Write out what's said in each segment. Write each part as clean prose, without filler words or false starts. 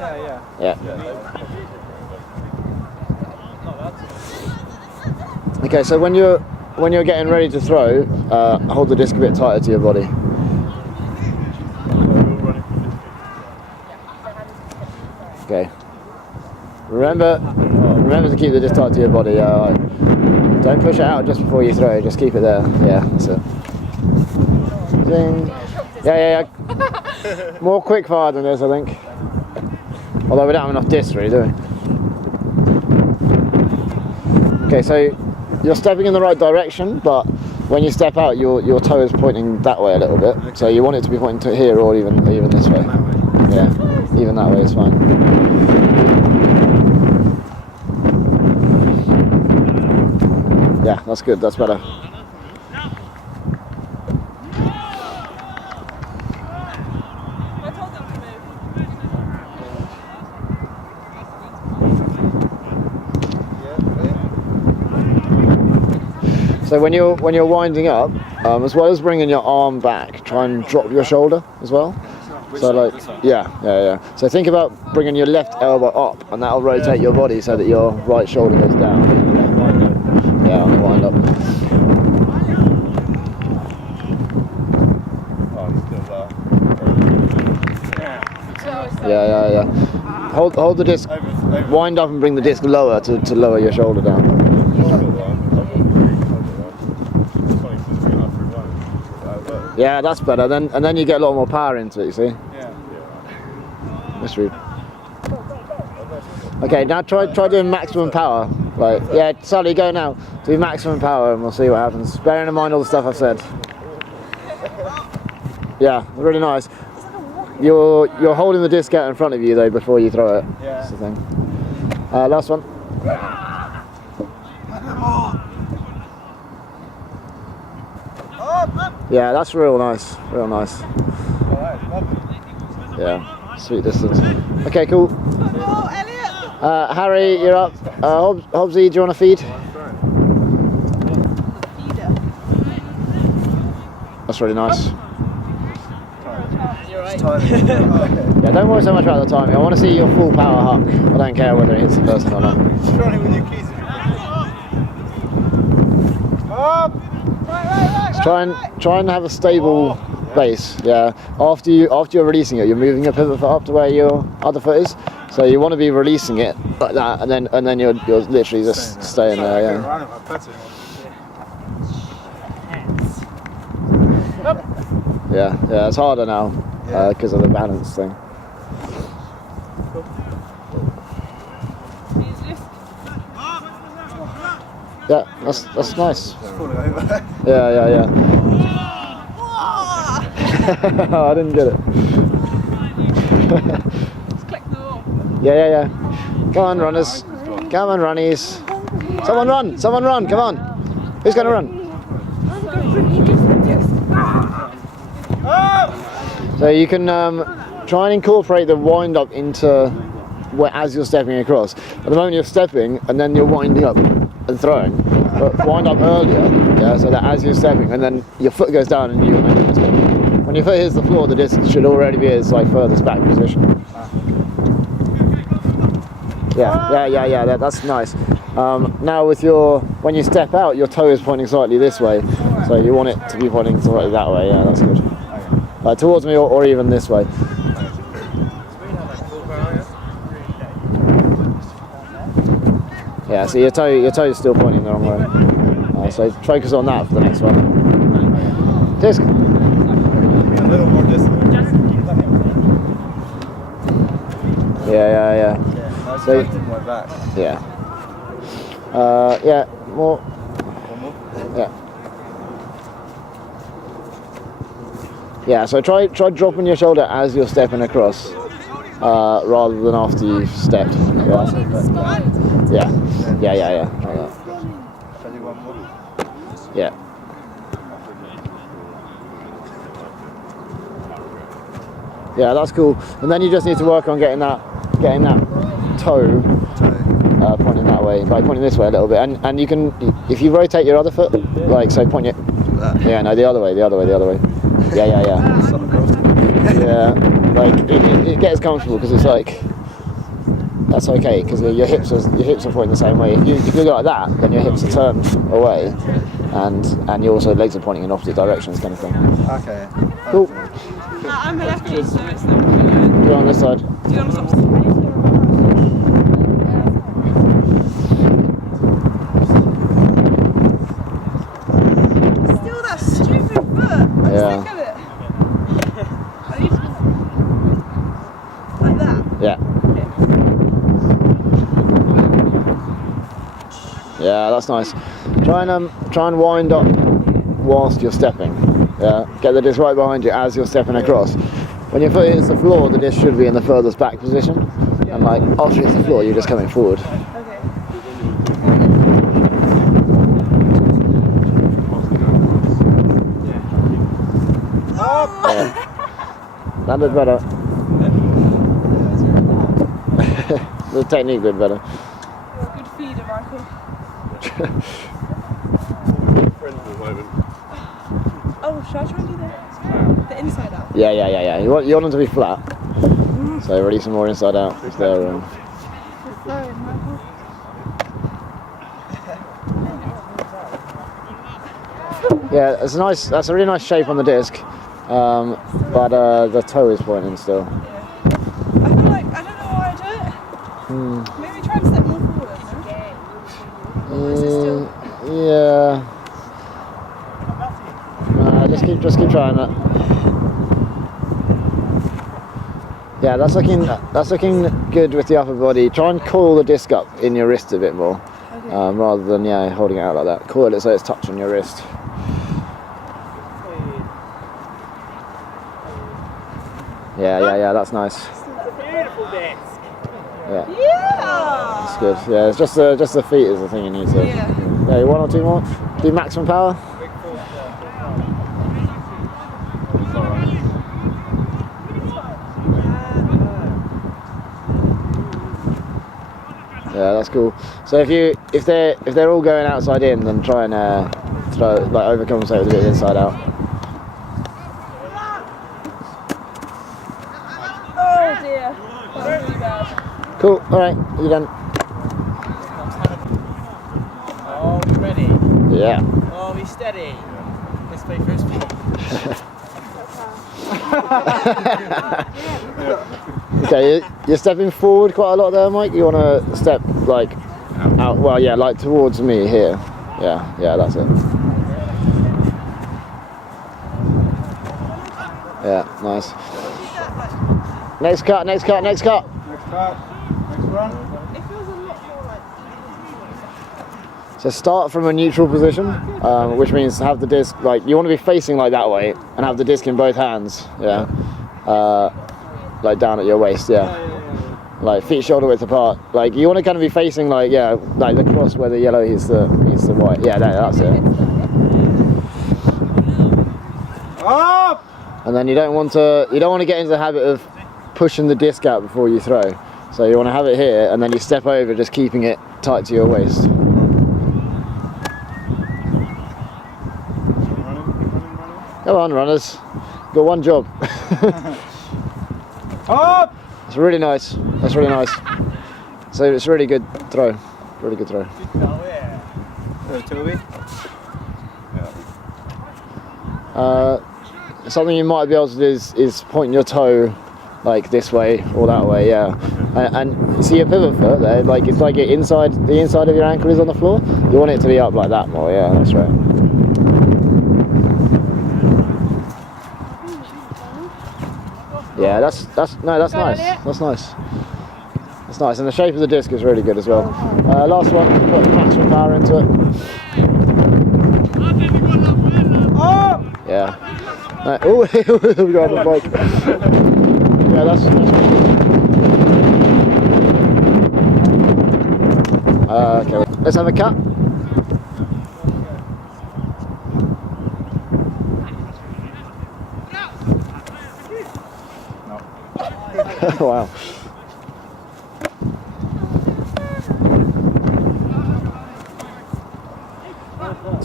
Yeah. Okay, so when you're getting ready to throw, hold the disc a bit tighter to your body. Okay. Remember to keep the disc tight to your body. Don't push it out just before you throw. Just keep it there. Yeah. That's it. Ding. Yeah. More quick fire than this, I think. Although we don't have enough discs, really, do we? Okay, so you're stepping in the right direction, but when you step out, your toe is pointing that way a little bit. So you want it to be pointing to here, or even this way. Yeah, even that way is fine. Yeah, that's good. That's better. So when you're winding up, as well as bringing your arm back, try and drop your shoulder as well. So like, yeah. So think about bringing your left elbow up, and that'll rotate your body so that your right shoulder goes down. Yeah, on the wind up. Yeah. Hold the disc. Wind up and bring the disc lower to lower your shoulder down. Yeah, that's better. And then you get a lot more power into it, you see? Yeah. Mystery. Okay, now try doing maximum power. Like, yeah, Sully, go now. Do maximum power and we'll see what happens. Bearing in mind all the stuff I've said. Yeah, really nice. You're holding the disc out in front of you though before you throw it. Yeah. That's the thing. Last one. Yeah, that's real nice. Real nice. Yeah, sweet distance. Okay, cool. Harry, you're up. Hobbsy, do you want to feed? That's really nice. Yeah, don't worry so much about the timing. I want to see your full power huck. I don't care whether it hits the person or not. Try and have a stable base. Yeah. After you're releasing it, you're moving your pivot foot up to where your other foot is. So you want to be releasing it like that, and then you're literally just staying there. Yeah. Yeah. It's harder now because of the balance thing. Yeah, that's nice. Yeah. I didn't get it. Yeah. Come on, runners. Come on, runnies. Someone run. Come on. Who's going to run? So you can try and incorporate the wind up into as you're stepping across. At the moment you're stepping and then you're winding up and throwing, but wind up earlier, yeah, so that as you're stepping and then your foot goes down and when your foot hits the floor, the disc should already be its like furthest back position. Yeah, that's nice. Now when you step out, your toe is pointing slightly this way, so you want it to be pointing slightly that way. Yeah, that's good. Towards me or even this way. Yeah, so your toe is still pointing the wrong way. So focus on that for the next one. Disc. A little more disc. Yeah. So my back. Yeah. More. One more. Yeah. So try dropping your shoulder as you're stepping across, rather than after you've stepped. Yeah. Like that. Shall I do one more? Yeah. Yeah, that's cool. And then you just need to work on getting that toe pointing that way, like pointing this way a little bit. And you can, if you rotate your other foot, like so, point it. Yeah, no, the other way. Yeah. Yeah, like it gets comfortable because it's like that's okay because your hips are pointing the same way. If you go like that, then your hips are turned away, and your also legs are pointing in opposite directions, kind of thing. Okay. Cool. I'm a lefty, so it's not really good. Go on this side. Do you want to stop? Still that stupid foot. I'm sick of it. I need to... Like that. Yeah. Yeah, that's nice. Try and wind up whilst you're stepping. Yeah. Get the disc right behind you as you're stepping across. When your foot hits the floor, the disc should be in the furthest back position. And like after it hits the floor, you're just coming forward. Okay. Yeah. Landed better. The technique bit better. You're a good feeder, Michael. Oh, should I try and do the inside out? Yeah. You want them to be flat. So ready some more inside out. If they're, Good throwing, Michael. yeah, it's nice. That's a really nice shape on the disc, but the toe is pointing still. Yeah. I feel like, I don't know why I do it. Maybe try and step more forward, no? Or is it still... Yeah. Just keep trying that. Yeah, that's looking good with the upper body. Try and coil the disc up in your wrist a bit more, Okay. rather than holding it out like that. Coil it so it's touching your wrist. Yeah. That's nice. Beautiful disc. Yeah, Yeah! that's good. Yeah, it's just the feet is the thing you need to. Yeah. Yeah, one or two more. Do maximum power. Yeah, that's cool. So if they're all going outside in, then try and overcompensate with a bit of inside out. Oh dear. That was really bad. Cool. All right, you done? Oh, we ready? Yeah. Oh, we steady? Let's play first pitch. Okay, you're stepping forward quite a lot there, Mike. You want to step like out? Well, yeah, like towards me here. Yeah, that's it. Yeah, nice. Next cut. Next cut. Next run. It feels a lot more like... So start from a neutral position, which means have the disc like you want to be facing like that way and have the disc in both hands. Yeah. Like down at your waist, like feet shoulder width apart. Like you want to kind of be facing like the cross where the yellow hits the white. Yeah, that's it. Up! And then you don't want to get into the habit of pushing the disc out before you throw. So you want to have it here, and then you step over, just keeping it tight to your waist. Come on, runners. Got one job. Up! It's really nice. That's really nice. So it's a really good throw. Really good throw. Toby? Something you might be able to do is point your toe like this way or that way, yeah. And see your pivot foot there, like it's like the inside of your ankle is on the floor. You want it to be up like that more, yeah, that's right. Yeah, that's nice. That's nice. That's nice, and the shape of the disc is really good as well. Last one, put maximum power into it. Up! Yeah. Oh, we got the bike. Yeah, that's okay. Let's have a cut. Wow.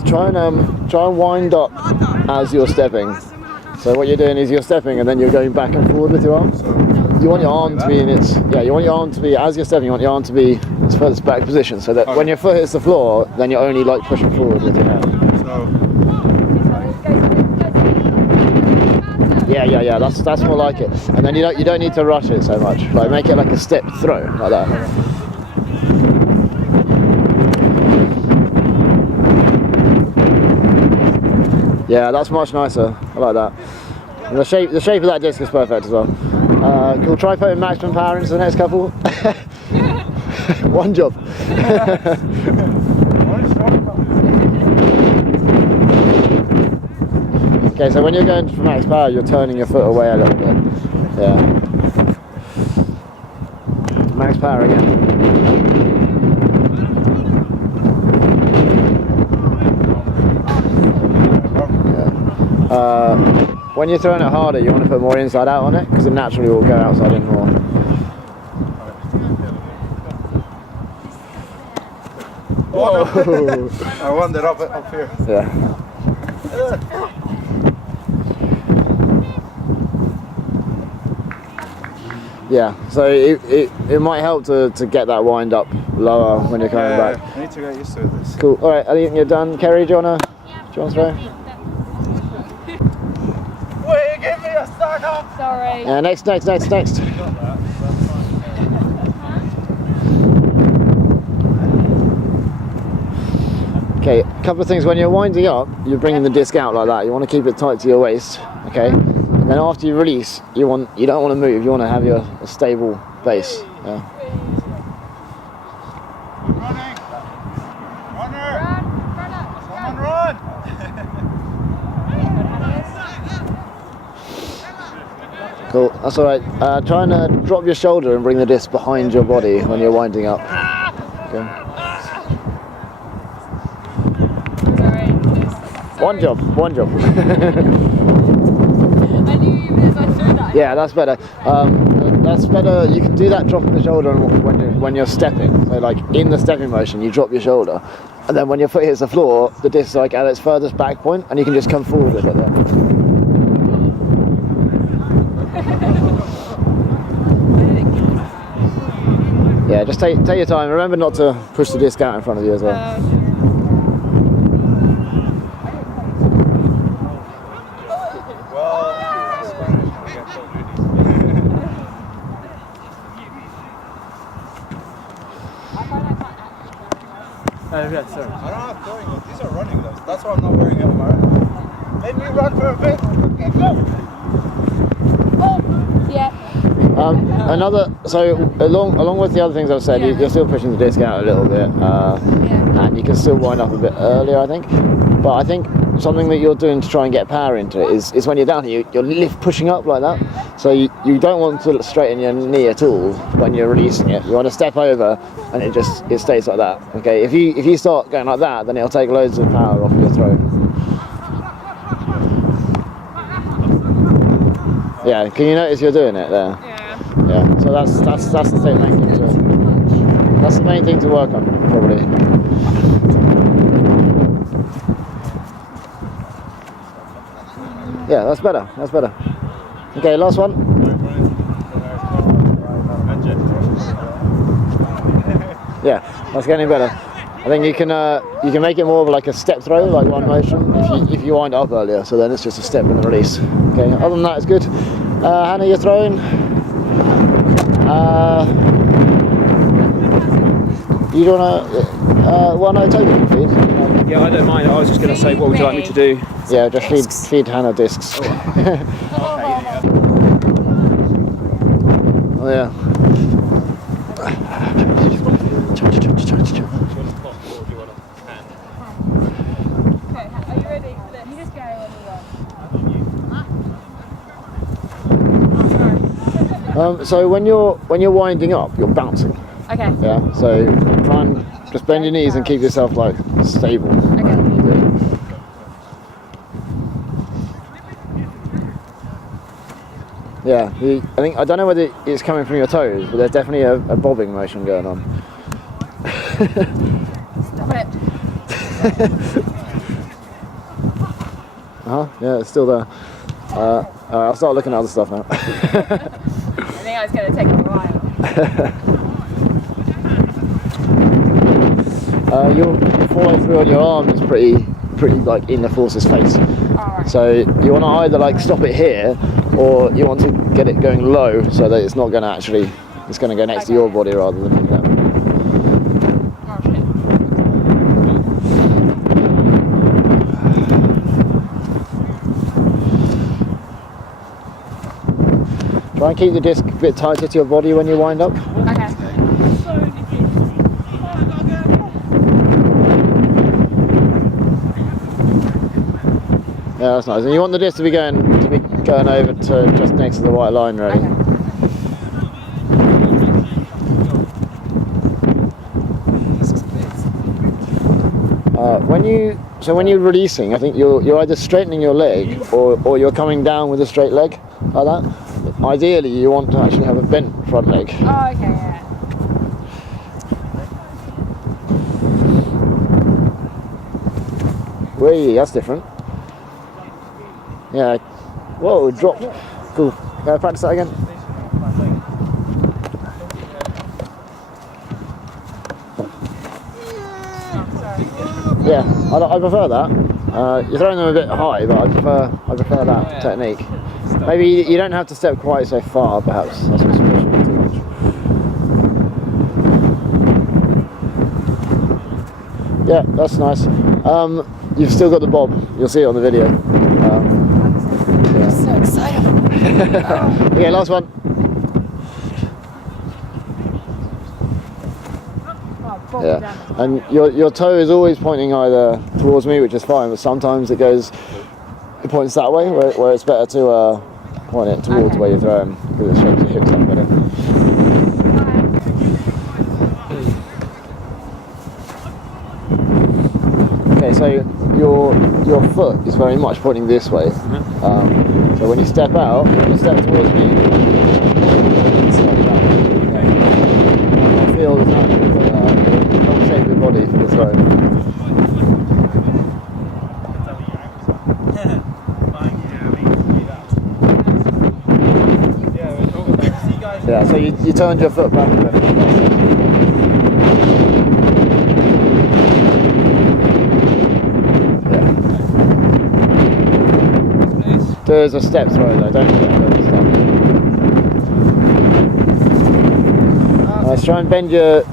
Try and wind up as you're stepping. So what you're doing is you're stepping and then you're going back and forward with your arms. you want your arm to be in its, you want your arm to be, as you're stepping, you want your arm to be in its furthest back position, so that when your foot hits the floor, then you're only like pushing forward with your hand. Yeah, that's more like it. And then you don't need to rush it so much. Like make it like a step throw, like that. Yeah, that's much nicer. I like that. And the shape of that disc is perfect as well. We'll try putting maximum power into the next couple. One job. Okay, so when you're going for max power, you're turning your foot away a little bit. Yeah. Max power again. Yeah. When you're throwing it harder, you want to put more inside out on it, because it naturally will go outside in more. Whoa! I want it up here. Yeah. Yeah, so it might help to get that wind up lower when you're coming back. I need to get used to this. Cool. All right, I think you're done. Kerry, do you wanna throw? Wait, give me a stack up. Sorry. Yeah, next. Okay, a couple of things. When you're winding up, you're bringing the disc out like that. You want to keep it tight to your waist, okay? And then after you release, you don't want to move. You want to have a stable base. Yeah. Running. Runner. Someone run. Cool. That's all right. Try and drop your shoulder and bring the disc behind your body when you're winding up. Okay. One job. I knew even as I said that. Yeah, that's better. That's better. You can do that dropping the shoulder when you're stepping. So like in the stepping motion, you drop your shoulder, and then when your foot hits the floor, the disc is like at its furthest back point, and you can just come forward with it there. Yeah, just take your time. Remember not to push the disc out in front of you as well. Yeah, sorry. I don't have throwing those. These are running those. That's why I'm not wearing it. Let me run for a bit. Okay, go. Oh, yeah. So along with the other things I've said, you're still pushing the disc out a little bit, and you can still wind up a bit earlier, I think. But I think something that you're doing to try and get power into it is when you're down here, you're pushing up like that. So you don't want to straighten your knee at all when you're releasing it. You want to step over, and it stays like that. Okay, if you start going like that, then it'll take loads of power off your throw. Yeah, can you notice you're doing it there? Yeah. So that's the main thing that's the main thing to work on, probably. Yeah, that's better. Okay, last one. Yeah, that's getting better. I think you can make it more of like a step throw, like one motion, if you wind up earlier. So then it's just a step and a release. Okay. Other than that, it's good. Hannah, you're throwing. You wanna one at a time, please? Yeah, I don't mind. I was just going to say, what would you like me to do? Yeah, just feed Hannah discs. Oh yeah. Okay, are you ready for this? You just go when you So when you're winding up, you're bouncing. Okay. Yeah. So try and just bend your knees and keep yourself like stable. Okay. Yeah. I don't know whether it's coming from your toes, but there's definitely a bobbing motion going on. Stop it. Yeah, it's still there. Alright, I'll start looking at other stuff now. think it's going to take a while. Your follow through on your arm is pretty like in the force's face. Alright. So you want to either like stop it here, or you want to get it going low so that it's not going to actually, it's going to go next to your body rather than them. Oh shit. Try and keep the disc a bit tighter to your body when you wind up. Okay. Yeah, that's nice. And you want the disc to be going over to just next to the white line, really. Okay. When you're releasing, I think you're either straightening your leg or you're coming down with a straight leg like that. Ideally, you want to actually have a bent front leg. Oh, okay, yeah. Whee, that's different. Yeah. Whoa, it dropped. Cool. Practice that again. Yeah, I prefer that. You're throwing them a bit high, but I prefer that technique. Maybe you don't have to step quite so far, perhaps. That's what's pushing it too much. Yeah, that's nice. You've still got the bob. You'll see it on the video. I'm so excited. Okay, last one. Yeah, and your toe is always pointing either towards me, which is fine, but sometimes it points that way, where it's better to point it towards where you're throwing, because it shapes your hips up better. Okay, so your foot is very much pointing this way. So when you step out, you step towards me. Step back. Okay. I feel the time, but don't shape your body for the throw. Yeah, so you turned your foot back a bit. There's a step throw though, don't forget about the step. Let's try and bend your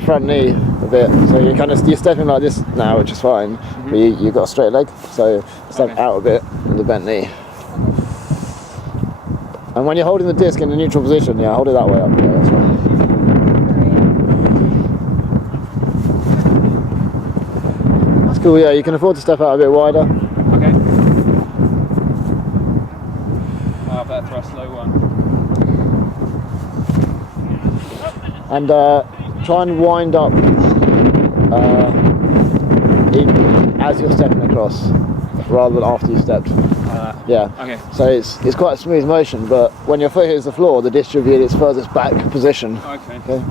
front knee a bit. So you're stepping like this now, which is fine. But you've got a straight leg, so step out a bit with the bent knee. And when you're holding the disc in the neutral position, yeah, hold it that way up. Yeah, that's right. That's cool. Yeah, you can afford to step out a bit wider. Okay. Oh, I better throw a slow one. And try and wind up as you're stepping across, rather than after you stepped. Yeah. Okay. So it's quite a smooth motion, but when your foot hits the floor, the disc should be in its furthest back position. Okay. Okay.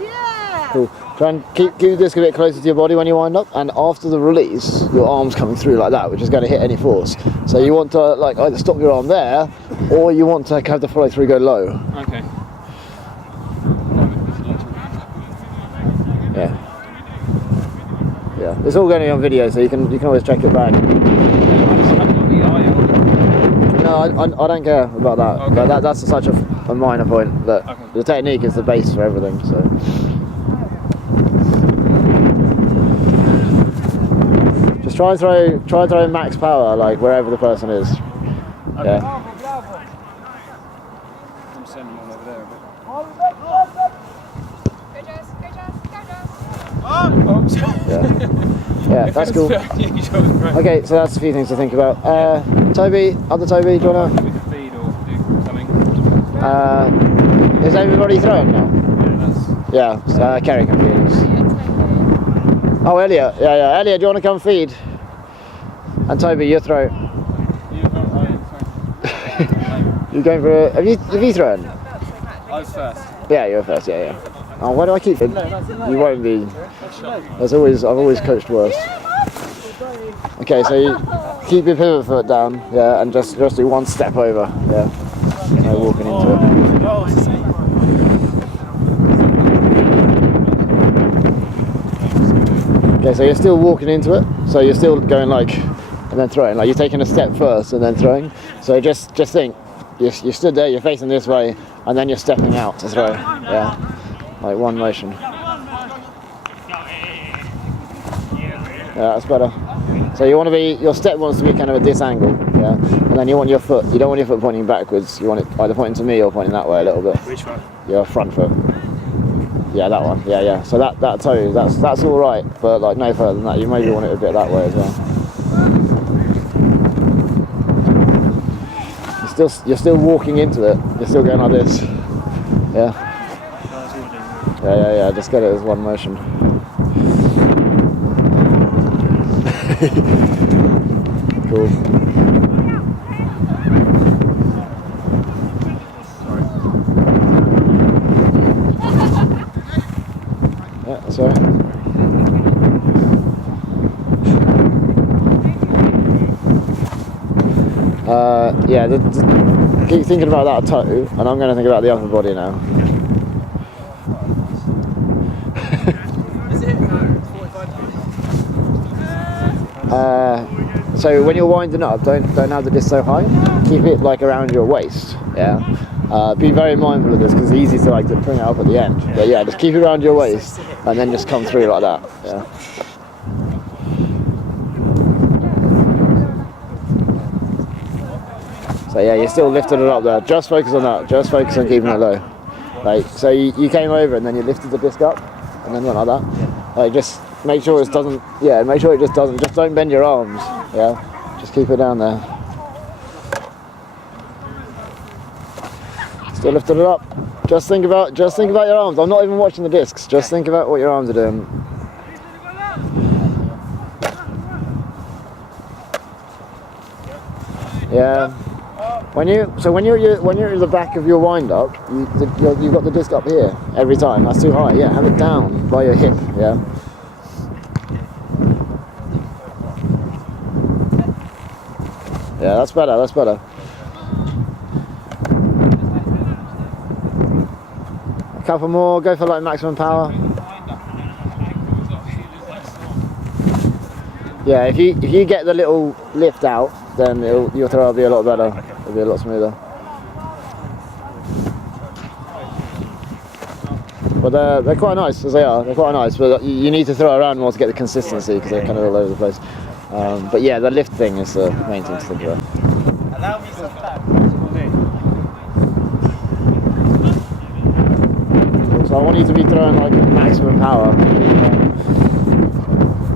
Yeah! Cool. Try and keep the disc a bit closer to your body when you wind up, and after the release, your arm's coming through like that, which is going to hit any force. So you want to like either stop your arm there, or you want to have the follow through go low. Okay. Yeah. Yeah. It's all going to be on video, so you can always check it back. No, I don't care about that. Okay. But that's such a minor point. That the technique is the base for everything. So. Just try and throw max power, like wherever the person is. Yeah. I'm sending one over there. Yeah, that's cool. Okay, so that's a few things to think about. Toby, other Toby, do you wanna? We can feed or do something. Is everybody throwing now? Yeah, Yeah, Kerry can feed us. Oh, Elliot. Yeah. Elliot, do you want to come feed? And Toby, you throw. You're going for a... Have you thrown? I was first. Yeah, you were first, yeah. Oh, why do I keep it? You won't be. I've always coached worse. Okay, so keep your pivot foot down, yeah, and just do one step over, yeah. No walking into it. Okay, so you're still walking into it, so you're still going like, and then throwing, like you're taking a step first and then throwing. So just think, you stood there, you're facing this way, and then you're stepping out to throw, yeah, like one motion. Yeah, that's better. So your step wants to be kind of at this angle, yeah, and then you don't want your foot pointing backwards, you want it either pointing to me or pointing that way a little bit. Which one? Your front foot. Yeah, that one. Yeah. So that toe, that's all right, but like no further than that. You maybe want it a bit that way as well. You're still walking into it. You're still going like this. Yeah. Yeah. Just get it as one motion. Cool. Yeah, that's all right. Keep thinking about that toe, and I'm going to think about the upper body now. Is it? 45. So when you're winding up, don't have the disc so high. Keep it like around your waist. Yeah. Be very mindful of this because it's easy to like to bring it up at the end. But yeah, just keep it around your waist and then just come through like that. Yeah. So yeah, you're still lifting it up there. Just focus on that. Just focus on keeping it low. Like so, you came over and then you lifted the disc up and then went like that. Like just make sure it doesn't. Yeah, make sure it just doesn't. Just don't bend your arms. Yeah. Just keep it down there. Still lifting it up. Just think about your arms. I'm not even watching the discs. Just think about what your arms are doing. Yeah. When you're at the back of your wind up, you've got the disc up here every time. That's too high. Yeah, have it down by your hip. Yeah. Yeah, that's better. That's better. A couple more. Go for like maximum power. Yeah, if you get the little lift out, then your throw will be a lot better. It'll be a lot smoother. But they're quite nice as they are. They're quite nice, but you need to throw around more to get the consistency because they're kind of all over the place. But yeah, the lift thing is the main thing to think about. Allow me some time. So I want you to be throwing like maximum power.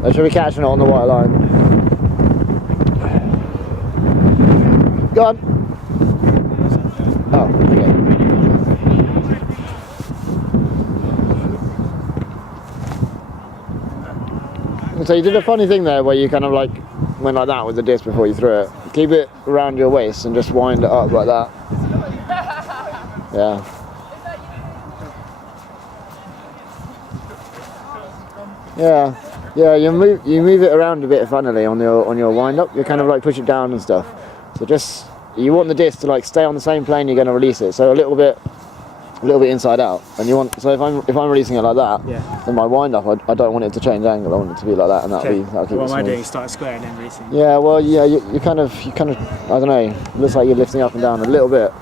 They should be catching it on the white line. Go on. Oh, okay. So you did a funny thing there where you kind of like went like that with the disc before you threw it. Keep it around your waist and just wind it up like that. Yeah. Yeah, you move it around a bit funnily on your wind up. You kind of like push it down and stuff. So just you want the disc to like stay on the same plane you're going to release it. So a little bit inside out. And you want if I'm releasing it like that, then my wind up I don't want it to change angle. I want it to be like that, and that'll keep it smooth. What am I doing? Start square and then releasing. Yeah, well, yeah, you kind of I don't know. It looks like you're lifting up and down a little bit.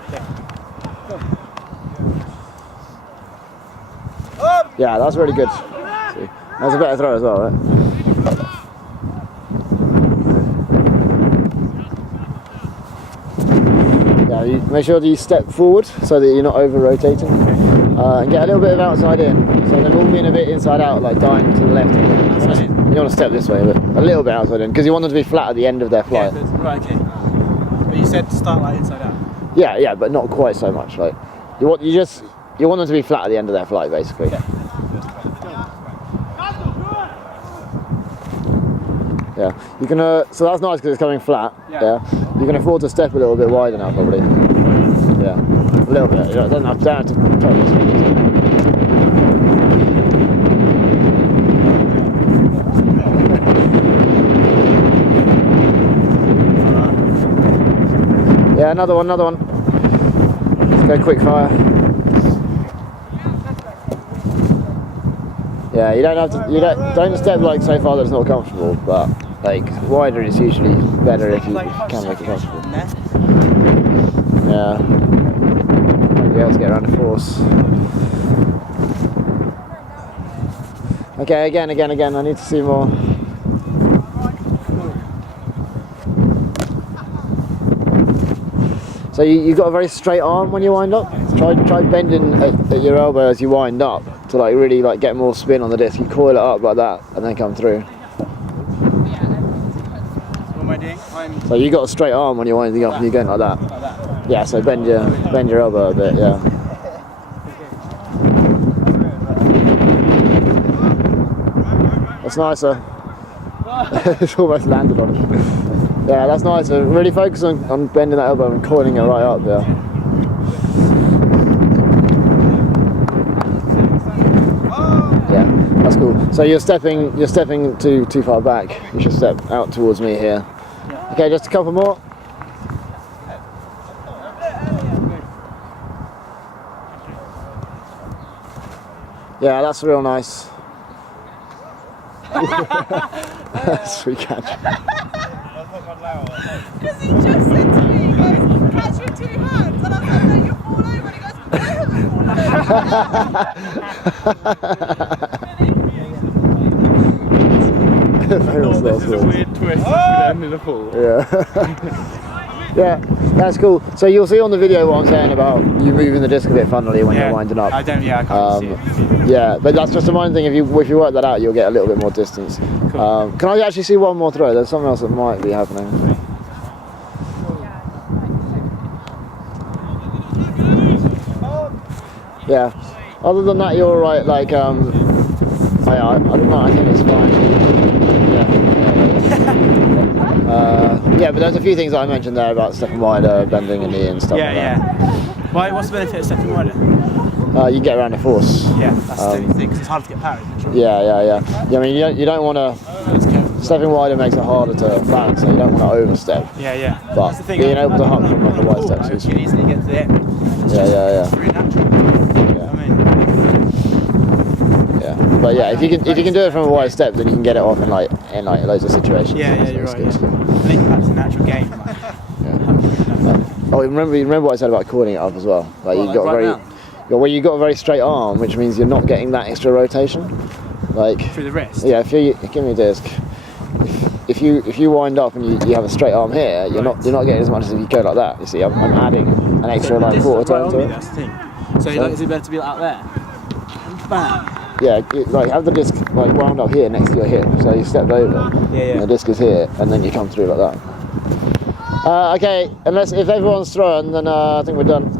Yeah, that's really good. See, that's a better throw as well, right? Yeah, you make sure that you step forward so that you're not over rotating, and get a little bit of outside in. So they're all being a bit inside out, like dying to the left. You want to step this way, but a little bit outside in because you want them to be flat at the end of their flight. Yeah, right, okay. But you said to start like inside out. Yeah, but not quite so much. Like you want them to be flat at the end of their flight, basically. Yeah. Yeah, you can. So that's nice because it's coming flat. Yeah. You can afford to step a little bit wider now, probably. Yeah, a little bit. You don't have to totally. Yeah, another one. Let's go quick fire. Yeah, you don't have to. You don't step like so far that it's not comfortable, but like wider is usually better if you can make it comfortable. Yeah. Yeah, let's get around the force. Okay, again. I need to see more. So you got a very straight arm when you wind up. Try bending at your elbow as you wind up to like really like get more spin on the disc. You coil it up like that and then come through. What am I doing? So you got a straight arm when you're winding up and you're going like that. Like that. Yeah. So bend your elbow a bit. Yeah. That's nicer. It's almost landed on it. Yeah, that's nicer. Really focus on bending that elbow and coiling it right up there. Yeah, that's cool. So you're stepping too far back. You should step out towards me here. Okay, just a couple more. Yeah, that's real nice. Sweet catch. Because he just said to me, he goes, catch with 2 hands. And I was like, no, you'll fall over. And he goes, I haven't fallen over. This is a weird twist. It's gonna end in a fall. Yeah. Yeah, that's cool. So you'll see on the video what I'm saying about you moving the disc a bit funnily when you're winding up. I can't see it. Yeah, but that's just a minor thing. If you work that out, you'll get a little bit more distance. Cool. Can I actually see one more throw? There's something else that might be happening. Yeah. Other than that, you're all right. Like, I don't know. I think it's fine. Yeah, but there's a few things that I mentioned there about stepping wider, bending a knee and stuff like that. Why? What's the benefit of stepping wider? You get around the force. Yeah, that's the only thing. 'Cause it's hard to get power, isn't it? Yeah. I mean, you don't want to. Stepping wider makes it harder to balance, so you don't want to overstep. Yeah. But That's the thing. being able to hop from like a wide step Right, is you can easily get to the end. Yeah. It's really natural. Yeah. I mean, Yeah. But yeah, if you can do it from a wide step, then you can get it off in like loads of situations. yeah, So you're it's right. good. Yeah. I think that's a natural game. Like, Oh, remember what I said about coiling it up as well. Like you got you got a very straight arm, which means you're not getting that extra rotation. Like through the wrist. yeah, if you give me a disc. If you wind up and you have a straight arm here, you're not getting as much as if you go like that. You see, I'm adding an extra like quarter turn to it. That's the thing. So like, is it better to be like out there? Bam. Yeah, like have the disc like wound up here next to your hip, so you stepped over. Yeah. And the disc is here, and then you come through like that. Okay, if everyone's thrown, then I think we're done.